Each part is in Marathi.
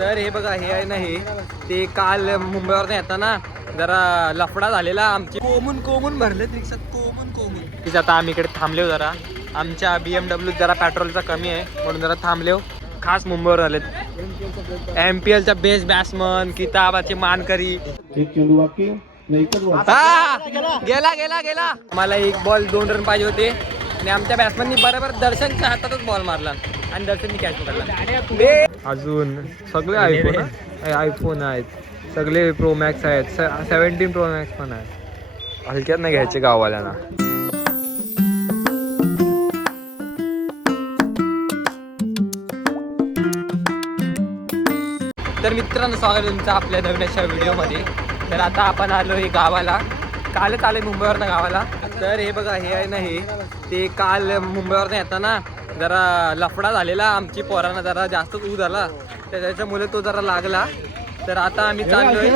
तर हे बघा हे आहे ना हे. ते काल मुंबईवरनं येताना जरा लफडा झालेला आमची. कोमून कोमून भरलेत रिक्षात. कोमून कोमून. तीच आता आम्ही इकडे थांबलेव जरा. आमच्या बी एम डब्ल्यू जरा पेट्रोलचा कमी आहे म्हणून जरा थांबलेव खास मुंबईवर आलेत. एम पी एलचा बेस्ट बॅट्समन किताबाचे मानकरी. हा! गेला गेला गेला. मला एक बॉल दोन रन पाहिजे होते. आणि आमच्या बॅट्समननी बरोबर दर्शनच्या हातातच बॉल मारला. आणि दर्शननी पकडला अजून सगळे आयफोन आयफोन आहेत. सगळे प्रो मॅक्स आहेत. सेव्हन्टीन प्रो मॅक्स पण आहेत. हलक्यात नाही घ्यायचे गाववाल्यांना. तर मित्रांनो स्वागत आहे तुमचं आपल्या नवीन अशा व्हिडिओमध्ये. तर आता आपण आलो आहे गावाला. कालच आले मुंबईवरनं गावाला. तर हे बघा हे आहे ना हे. ते काल मुंबईवरनं येताना जरा लफडा झालेला आमची पोरांना जरा जास्तच ऊ झाला. तर त्याच्यामुळे तो जरा लागला. तर आता आम्ही चाललोय.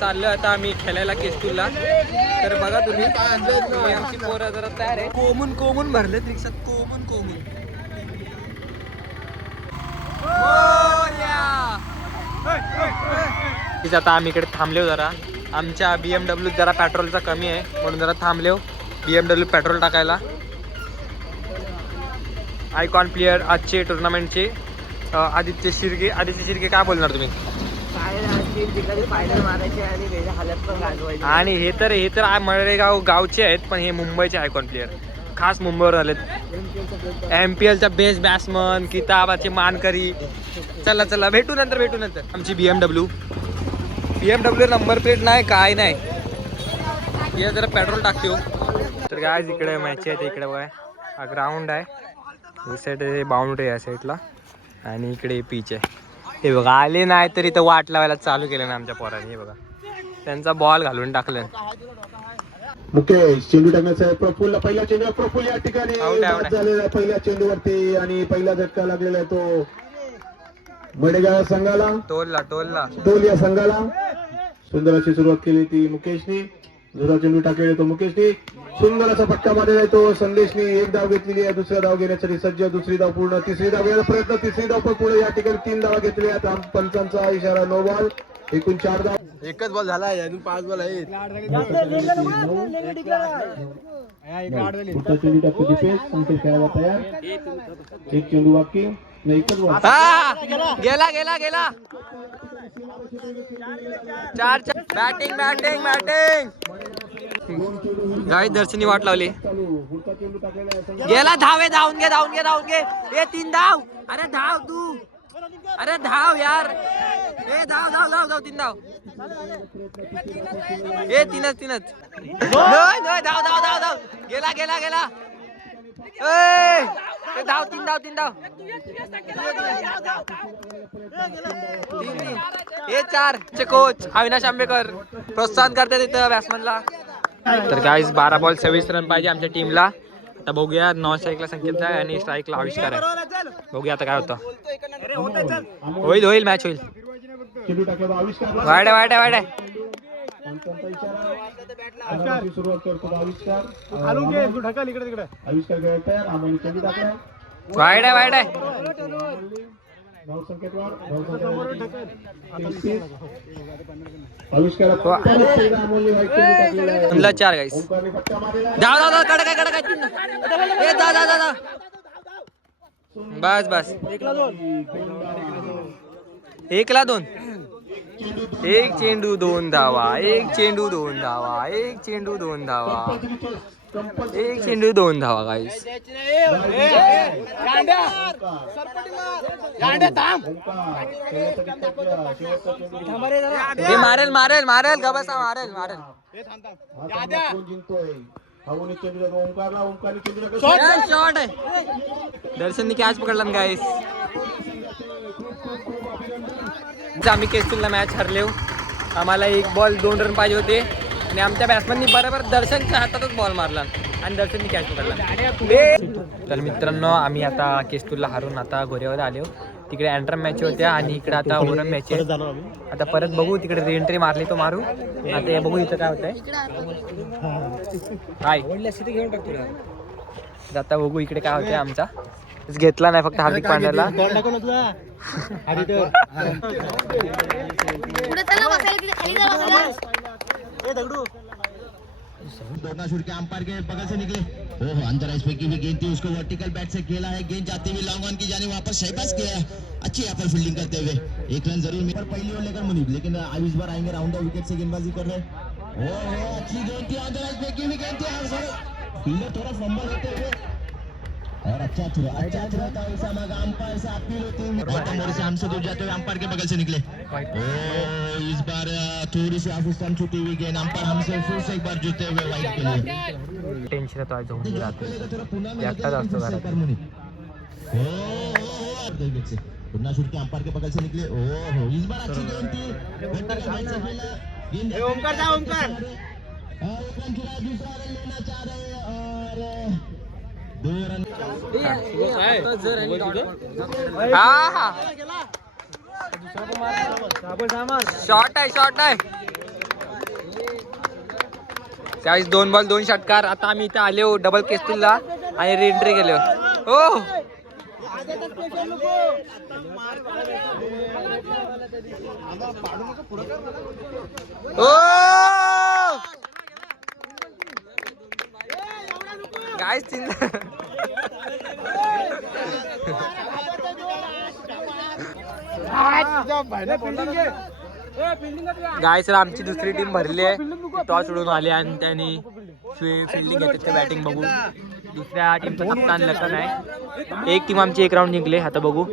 चाललोय आता आम्ही खेळायला केस्तूरला. तर बघा तुम्ही. आमची पोरं जरा तयार आहे कोमून कोमून भरलेत रिक्षात. कोमून कोमून. आता आम्ही इकडे थांबलेव जरा. आमच्या बी एम डब्ल्यू जरा पेट्रोलचा कमी आहे म्हणून जरा थांबलेव. बी एम डब्ल्यू पेट्रोल टाकायला. आयकॉन प्लेयर आजचे टुर्नामेंटचे आदित्य शिर्के आदित्य शिर्के काय बोलणार तुम्ही? आणि हे तर हे तर मळेगाव गावचे आहेत पण हे मुंबईचे आयकॉन प्लेयर खास मुंबईवर आलेत. एम पी एलचा बेस्ट बॅट्समन किताबाचे मानकरी. चला चला भेटू नंतर भेटू नंतर. आमची B M W B M W number plate नाही काय नाही. हे जरा पेट्रोल टाकतो तर काय इकडे मॅच आहे इकडे बघा. हा ग्राउंड आहे. ही साईड हे बाउंड्री आहे साईडला आणि इकडे पीच आहे. हे बघा आले नाही तर इथं वाट लावायला चालू केलं ना आमच्या पोरांनी हे बघा. त्यांचा बॉल घालून टाकलं. मुकेश चेंडू टाकण्याचा प्रफुल्ल पहिला चेंडू प्रफुल्ल या ठिकाणी. झालेला पहिल्या चेंडूवरती आणि पहिला झटका लागलेला आहे तो. मडेगाव संघाला. टोलला टोलला. डोल या संघाला. सुंदर अशी सुरुवात केली ती मुकेशनी. जुरा चेंडू टाकलेला तो मुकेशनी. सुंदर असा फटका मारलेला आहे तो. संदेशनी एक धाव घेतलेली आहे दुसरा धाव घेण्यासाठी सज्ज दुसरी धाव पूर्ण तिसरी धाव घेण्याचा प्रयत्न तिसरी धाव पण पुढे या ठिकाणी तीन धावा घेतलेल्या आहेत. आम- पंचांचा इशारा नो बॉल एकूण चार धाव. एकच बॉल झाला अजून पाच बॉल आहेत. एक चेंडू बाकी एकच बॉल गेला गेला गेला. चार चार. बॅटिंग बॅटिंग बॅटिंग गाडी दर्शनी वाट लावली. गेला धाव आहे धावून घे धावून घे धावून घे. ए तीन धाव. अरे धाव तू. अरे धाव यार. ए धाव धाव धाव धाव तीन धाव. ए तीनच तीनच. धाव धाव धाव धाव. गेला गेला गेला. ए धाव तीन धाव तीन धाव. तीन तीन. हे चार. चे कोच अविनाश आंबेकर प्रोत्साहन करते तिथं बॅट्समनला तर गाईज बारा बॉल सव्वीस रन पाहिजे आमच्या टीमला आता बघूया नॉन स्ट्राईकला संकेत आहे आणि स्ट्राईकला आविष्कार आहे. बघूया आता काय होतं. होईल होईल मॅच होईल. पंचांचा इशारा आगमनाची सुरुवात करतो आविष्कार आविष्कार घ्यायला तयार आम्हाला चेंडू टाकलाय वाईट आहे वाईट आहे म्हणलं चार गाईस. धाव धाव धाव कडक आहे कडक आहे. तीन ए दा दा बस बस. एकला दोन. एक चेंडू दोन धावा एक चेंडू दोन धावा एक चेंडू दोन धावा. एक चेंडू दोन धावा गाईस मारेल मारेल मारेल गबसा मारेल मारेल हा सामना कोण जिंकतोय शॉट आहे दर्शनने कॅच पकडला ना गाईस आम्ही केस्तूरला मॅच हरलेव आम्हाला एक बॉल दोन रन पाहिजे होते. आणि आमच्या बॅट्समननी बरोबर दर्शनच्या हातातच बॉल मारला. आणि दर्शननी कॅच पकडला. तर मित्रांनो आम्ही आता केस्तूरला हारून आता गोरेवर आलो. तिकडे अँट्रम मॅच होत्या आणि इकडे आता ओरम मॅच आहे. आता परत बघू तिकडे रिएंट्री मारली तो मारू. आता हे बघू इथं काय होतंय. काय आता बघू इकडे काय होतंय आमचा. घेतला नाही फक्त हार्दिक पांड्याला. पुढे चला बसायला तिथे खाली जा बसायला दौड़ना शुरू किया अंपायर के बगल से निकले। ओह, अंदर इस की भी गेंद थी उसको वर्टिकल बैट से खेला है। गेंद जाती हुई लॉन्ग ऑन की जाने, वापस शहबाज किया है। अच्छी यहाँ पर फील्डिंग करते हुए। एक रन ज़रूर मिल। पहली ओवर लेकर मुनीब, लेकिन अब इस बार आएँगे राउंड विकेट से गेंदबाजी कर रहे ओह, अच्छी गेंद थी अंदर की भी गेंद थी थोड़ा फंबल होते हुए और अच्छा थ्रो अच्छा थ्रो था ऐसा मगा अंपायर से अपील होती हुई गौतम मोरे से हमसे दूर जाते हुए अंपायर के बगल से निकले। ओ इस बार थोड़ी सी ऑफ़ छूटी हुई गेंद अंपायर हमसे फिर से एक बार जुते हुए वाइड के लिए। टेन्शन येतो आज झोपून जातो एकटाच असतो घरात. ओ पुन्हा शूट अंपायर के बगल से निकले। ओ हो इस बार अच्छी गेंद थी। वेंकटेश भाई से खेला गेंद ओमकार जा ओमकार। एक रन खिला दूसरा रन लेना चाह रहे हैं और दो रन हा शॉर्ट आहे शॉर्ट आहे. त्यावेळेस दोन बॉल दोन षटकार. आता आम्ही इथे आलो डबल केस्तूलला आणि रिएंट्री केलो. हो. हो. काय गाय सर आमची दुसरी टीम भरली आहे. टॉस उडून आली आणि त्यांनी फिल्डिंग घेतात ते बॅटिंग बघू दुसऱ्या टीमचा कप्तान लखन आहे. एक टीम आमची एक राऊंड जिंकले आता बघू.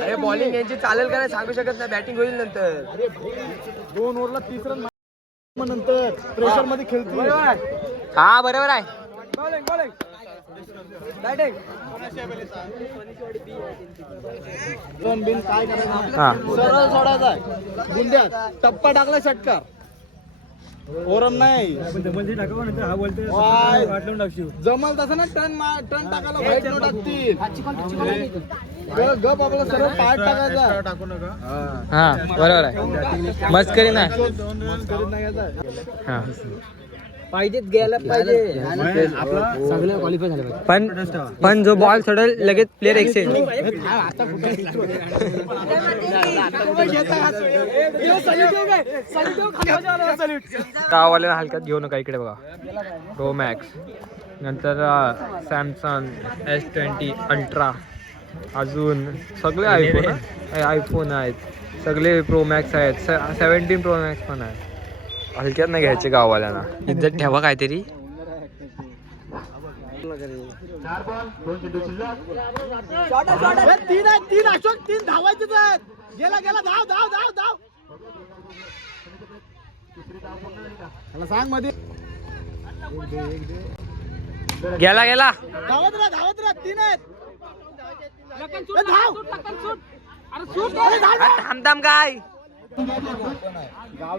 अरे बॉलिंग यांची चालेल का नाही सांगू शकत नाही बॅटिंग होईल नंतर. दोन ओव्हरला तीस रन नंतर प्रेशरमध्ये खेळतो हा बरोबर आहे. रन बिन काय करायचं? हा. सरळ सोडायचा गुंड्यात टप्पा टाकला षटकार. ओरम नाही. वाय. जमल तसं ना टर्न टर्न टाकायला व्हाईट नो टाकतील. ग- गप आपला सरळ पाय टाकायचा. टाकू नका. हा बरोबर आहे. मस्करी ना करीत नाही. हा. घ्यायला पाहिजे. सगळे क्वालिफाय झाले पण पण जो बॉल सोडेल लगेच प्लेअर एक्सचेंज गाववाल्याला हलक्यात घेऊ नका इकडे बघा. प्रो मॅक्स नंतर सॅमसंग एस ट्वेंटी अल्ट्रा अजून सगळे आयफोन आयफोन आहेत. सगळे प्रो मॅक्स आहेत. सेवन्टीन प्रो मॅक्स पण आहेत. हलक्यात नाही घ्यायचे गाववाल्यांना. इज्जत ठेवा काहीतरी. तीन आहेत तीन अशोक तीन धावायचेच आहेत गेला गेला. धाव धाव धाव. धाव त्याला सांगमध्ये गेला गेला धावत राहा धावत राहा तीन आहेत धाव अरे, धाव, धाव. थांब थांब काय गाव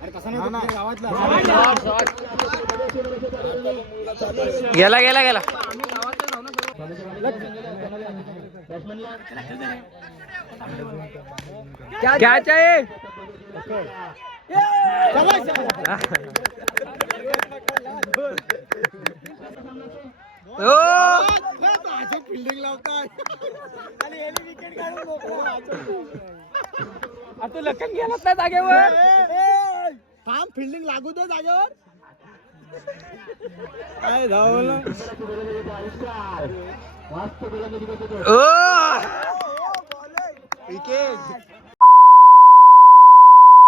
अरे कसा नाही गावातला गेला गेला गेला. क्या चाहिए ओ फिल्डिंग लावताय आणि याने विकेट काढून मोकळा. तू लखन गेला त्या जागेवर थांब फिल्डिंग लागू दे जागेवर. काय धावलं? ओ! विकेट